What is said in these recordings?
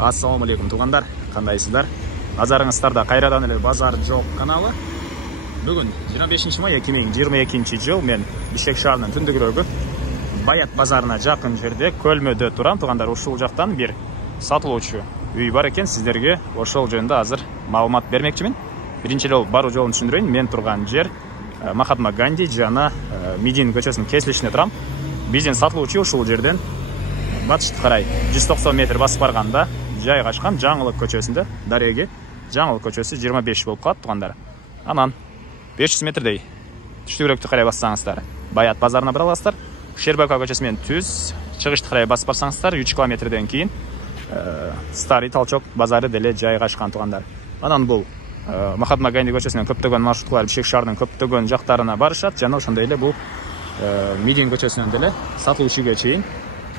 Ассаламу алейкум туғандар, қандайсыздар? Назарыңыздарда қайрадан эле Базар Жоқ каналы. Бүгін 25 май 2022 жыл мен Бишкек шаарынын түндүгүрөгү Баят базарына жақын жерде Көлмөдө турам. Туғандар, ушул жактан бир сатылуучу үй бар экен. Сиздерге ошол жөнүндө азыр маалымат бермекчимин. Биринчи жолу баруу жолун түшүндүрөйүн. Мен турган жер Махатма Ганди жана Медин көчөсүнүн кесилишинде турам. Биздин сатылуучу ушул жерден батышты карай 190 метр басып барганда жайгашкан Жаңылык көчөсүндө, дареги Жаңылык көчөсү 25 болуп калат тугандар. Анан 500 метрдей түштүгүрөктү карай бассаңыздар Баят базарына бара аласыздар. Шербака көчөсү менен түз чыгышты карай басып барсаңыздар 3 километрден кийин Старый Толчок базары деле жайгашкан тугандар. Анан бул Махатма Ганди көчөсүнөн көптөгөн маршруткалар Бишкек шаарынын көптөгөн жактарына барышат. Жана ошондой эле бул Медин көчөсүнөн деле сатылуучуга чейин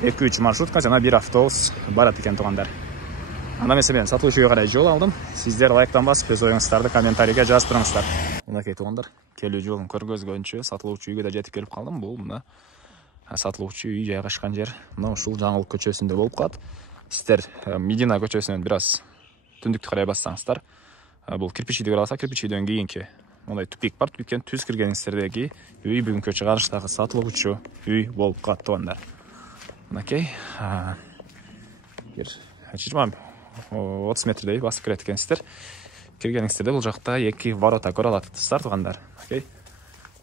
2-3 маршрутка жана бир автобус барат экен тугандар. Анда мен сатылуучуга карай жол алдым. Сиздер лайктан басып, өз оюңуздарды комментарийге жазып туруңуздар. Мынакей тугандар, келүү жолун көргөзгөнчө сатылуучу үйгө да жетип келип калдым. Бул мына сатылуучу үй жайгашкан жер мына ушул Жаңылык көчөсүндө болуп калат. Сиздер Медина көчөсүнөн бир аз түндүктү карай бассаңыздар, бул кирпичийди көрө аласыздар. Кирпичийден кийинки мондай түпик бар. Түпиктен түз киргениңиздердеги үй бүгүнкү чыгарыштагы сатылуучу үй болуп калат тугандар. Мынакей бир 20-30 метрдей басып кирет экенсиздер. Киргениңиздерде бул жакта 2 ворота көрө аласыздар тугандар.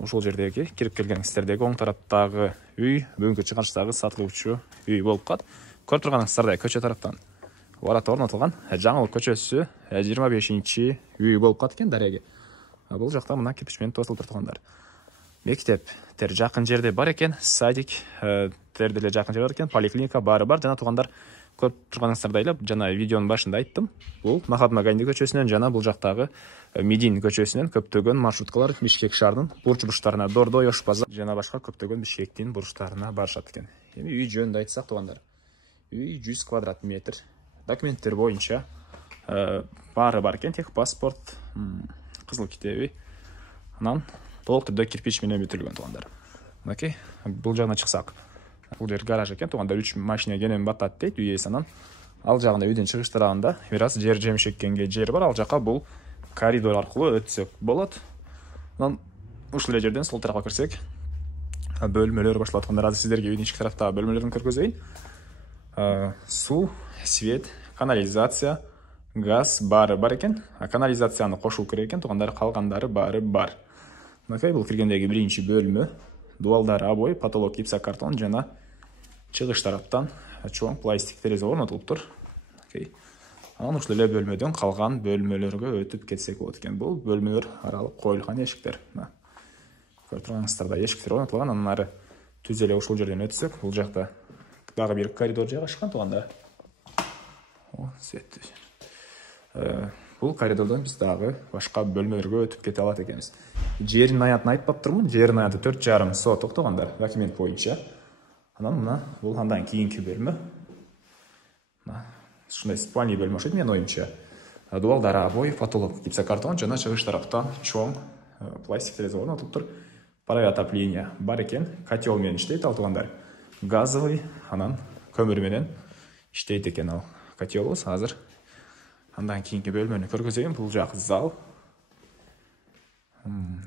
Ушул жердеги кирип келгениңиздердеги оң тараптагы үй бүгүнкү чыгарыштагы сатылуучу үй болуп калат. Көрүп турганыңыздардай көчө тараптан ворота орнотулган. Жаңылык көчөсү 25 үй болуп калат экен дареги. Бул жакта мына кирпич менен тосулуп тургандар. Мектептер жакын жерде бар экен, садик тер деле жакын жерде бар экен, поликлиника баары бар. Жана тугандар, көрүп турганыңыздардай эле жана видеонун башында айттым. Бул Махатма Ганди көчөсүнөн жана бул жактагы Медин көчөсүнөн көптөгөн маршруткалар Бишкек шаарынын бурч-бурчтарына, Дордой, Ош базар жана башка көптөгөн Бишкектин бурчтарына барышат экен. Эми үй жөнүндө айтсак тугандар, үй 100 квадрат метр. Документтер боюнча баары бар экен, тех паспорт, кызыл китеби. Анан толук түрдө кирпич менен бүтүлгөн тугандар. Мынакей, бул жагына чыксак, бул жер гараж экен тугандар. 3 машина кенен батат дейт үй ээси. Анан ал жагында үйдөн чыгыш тарабында бир аз жер жемишеккенге жер бар. Ал жака бул коридор аркылуу өтсөк болот. Анан ушул жерден сол тарапка кирсек, бөлмөлөр башталат тугандар. Азыр сиздерге үйдүн ички тараптагы бөлмөлөрүн көргөзөйүн. Суу, свет, канализация, газ баары бар экен. Канализацияны кошуу керек экен тугандар, калгандары баары бар. Мынакей, бул киргендеги биринчи бөлмө. Дуалдары обой, потолок гипсокартон жана чыгыш тараптан чоң пластик терезе орнотулуптур. Анан ушул эле бөлмөдөн калган бөлмөлөргө өтүп кетсек болот экен. Бул бөлмөлөр аралык коюлган эшиктер. Көрүп турганыңыздардай эшиктер орнотулган. Анан ары түз эле ушул жерден өтсөк, бул жакта дагы бир коридор жайгашкан туганда. Свет. Бул коридордон биз дагы башка бөлмөлөргө өтүп кете алат экенбиз. Жерин аятын айтпап турмун. Жерин аяты 4,5 соток тугандар, документ боюнча. Анан мына бул андан кийинки бөлмө. Ушундай спальный бөлмө окшойт менин оюмча. Дуалдары обой, потолок гипсокартон жана чыгыш тараптан чоң пластик терезе орнотулуптур. Паровой отопление бар экен, котел менен иштейт ал тугандар. Газовый, анан көмүр менен иштейт экен ал котелубуз. Азыр андан кийинки бөлмөнү көргөзөйүн. Бул жак зал.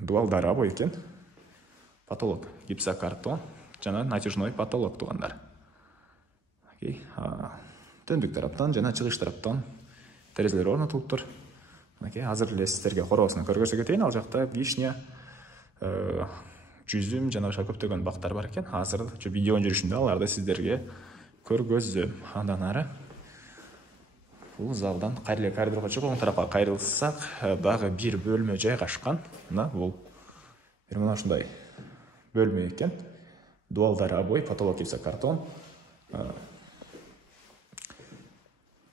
Дуалдары обой экен. Потолок гипсокартон жана натяжной потолок тугандар. Түндүк тараптан жана чыгыш тараптан терезелер орнотулуптур. Азыр эле сиздерге короосун көргөзө кетейин. Ал жакта вишня, жүзүм жана башка көптөгөн бактар бар экен. Азыр видеонун жүрүшүндө аларды сиздерге көргөзөм. Андан ары бул залдан кайра коридорго чыгып, оң тарапка кайрылсак, дагы бир бөлмө жайгашкан. Мына бул мына ушундай бөлмө экен. Дуалдары обой, потолок гипсокартон.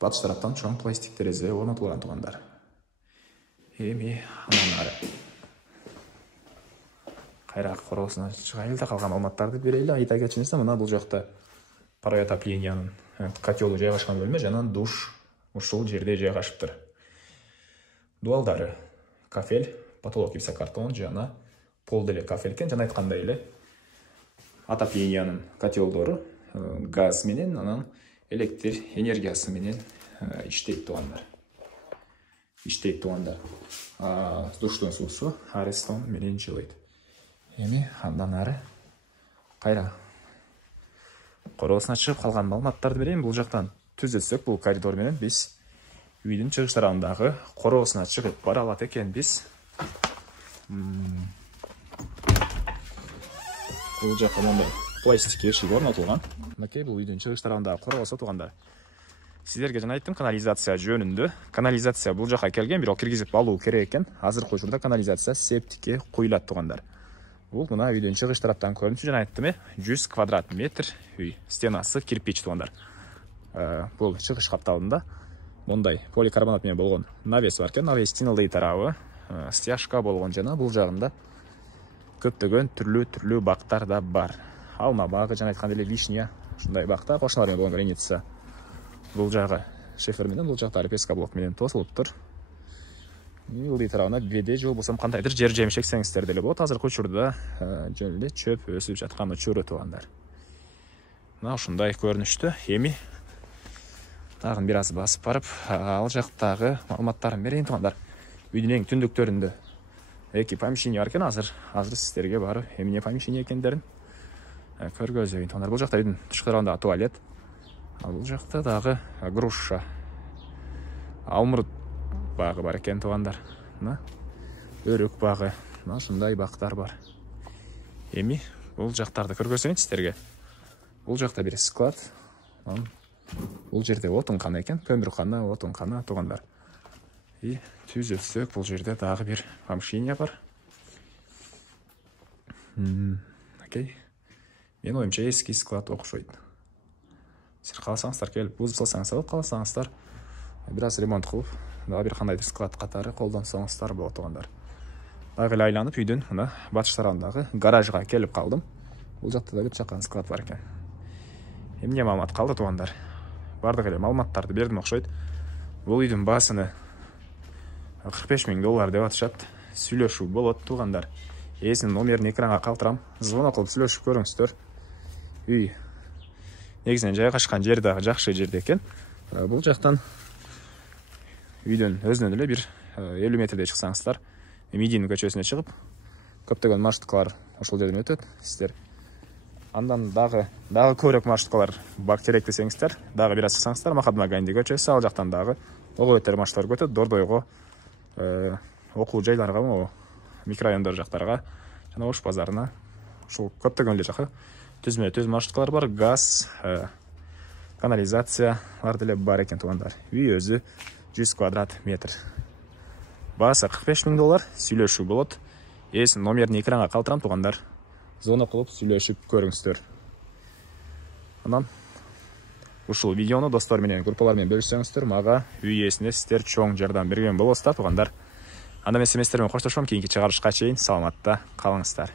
Батыш тараптан чоң пластик терезе орнотулган тугандар. Эми андан ары кайра короосуна чыгайлы да калган маалыматтарды берели. Айта кетчүңүз, мына бул жакта паровой отоплениянын котелу жайгашкан бөлмө жана душ ушул жерде жайгашыптыр. Дуалдары кафель, потолок гипсокартон жана пол деле кафель экен. Жана айткандай эле отоплениянын котелдору газ менен, анан электр энергиясы менен иштейт туугандар. Иштейт туугандар. Душтун суусу Арестон менен жылыйт. Эми андан ары кайра короосуна чыгып калган маалыматтарды берейин. Бул жактан түзөтсөк, бул коридор менен биз үйдүн чыгыш тарабындагы короосуна чыгып бара алат экенбиз. Бул жакка мондай пластик эшик орнотулган. Мынакей бул үйдүн чыгыш тарабындагы короосу туугандар. Сіздерге жана айттым канализация жөнүндө. Канализация бул жака келген, бирок киргизип алуу керек экен. Азыркы учурда канализация септикке куюлат туугандар. Бул мына үйдүн чыгыш тараптан көрүнүшү, жана айттым 100 квадрат метр үй. Стенасы кирпич туугандар. Бул чыгыш капталында мондай поликарбонат менен болгон навес бар экен. Навестин ылдый тарабы стяжка болгон, жана бул жагында көптөгөн түрлүү бактар да бар. Алма багы, жана айткан эле вишня, ушундай бактар кошуналар менен болгон граница. Бул жагы шифер менен, бул жактары песка блок менен тосулуптур. Ылдый тарабына беде же болбосо кандайдыр жер жемиш эксеңиздер деле болот. Азыркы учурда жөн эле чөп өсүп жаткан учуру туугандар. Мына ушундай көрүнүштү. Эми тагын бир аз басып барып, ал жактагы маалыматтарын берейин туугандар. Үйдүн эң түндүктөрүндө эки помещение бар экен. Азыр сиздерге барып эмне помещение экендерин көргөзөйүн туугандар. Бул жакта үйдүн тышкы тарабындагы туалет. Бул жакта дагы груша, алмурут багы бар экен туугандар. Мына өрөк багы, мына ушундай бактар бар. Эми бул жактарды көргөзөйүн сиздерге. Бул жакта бир склад. Бул жерде отун-кана экен, көмүр-кана, отун-кана туугандар. И түзөтсөк, бул жерде дагы бир помещение бар. Окей. Мен оюмча эски склад окшойт. Сіздер қаласаңыздар келіп өз салсаңыз алып, қаласаңыздар біраз ремонт қылып, дагы бир кандайдыр склад катары колдонсоңуздар болот туугандар. Дагы эле айланып үйдүн мына батыш тарабындагы гаражга келип калдым. Бул жакта да бир чакан склад бар экен. Эмне маалымат калды туугандар? Бардык эле маалыматтарды бердим окшойт. Бул үйдүн баасыны $45,000 деп атышат. Сүйлөшүү болот туугандар. Эсинин номерин экранга калтырам. Звонок кылып сүйлөшүп көрүңүздөр. Үй негизинен жайгашкан жери дагы жакшы жерде экен. Бул жактан үйдөн өзүнөн эле бир 50 метрдей чыксаңыздар, Медин көчөсүнө чыгып, көптөгөн маршруткалар ошол жерден өтөт. Сиздер андан дагы көбүрөөк маршруткалар бар керек десеңиздер, дагы бир аз чыксаңыздар, Махатма Ганди көчөсү, ал жактан дагы ого өтөр маршруттар өтөт. Дордойго, окуу жайларга, микрорайондор жактарга, жана Ош базарына, ушул көптөгөн эле жакы түзмө-түз маршруткалар бар. Газ, канализациялар деле бар экен туугандар. Үй өзү 100 квадрат метр. Баасы $45,000, сүйлөшүү болот. Эсинин номерин экранга калтырам туугандар. Звонок кылып сүйлөшүп көрүңүздөр. Анан ушул видеону достор менен, группалар менен бөлүшсөңүздөр, мага үй ээсине сиздер чоң жардам берген болосуздар туугандар. Анда мен эместермен коштошом, кийинки чыгарышка чейин саламатта калыңыздар.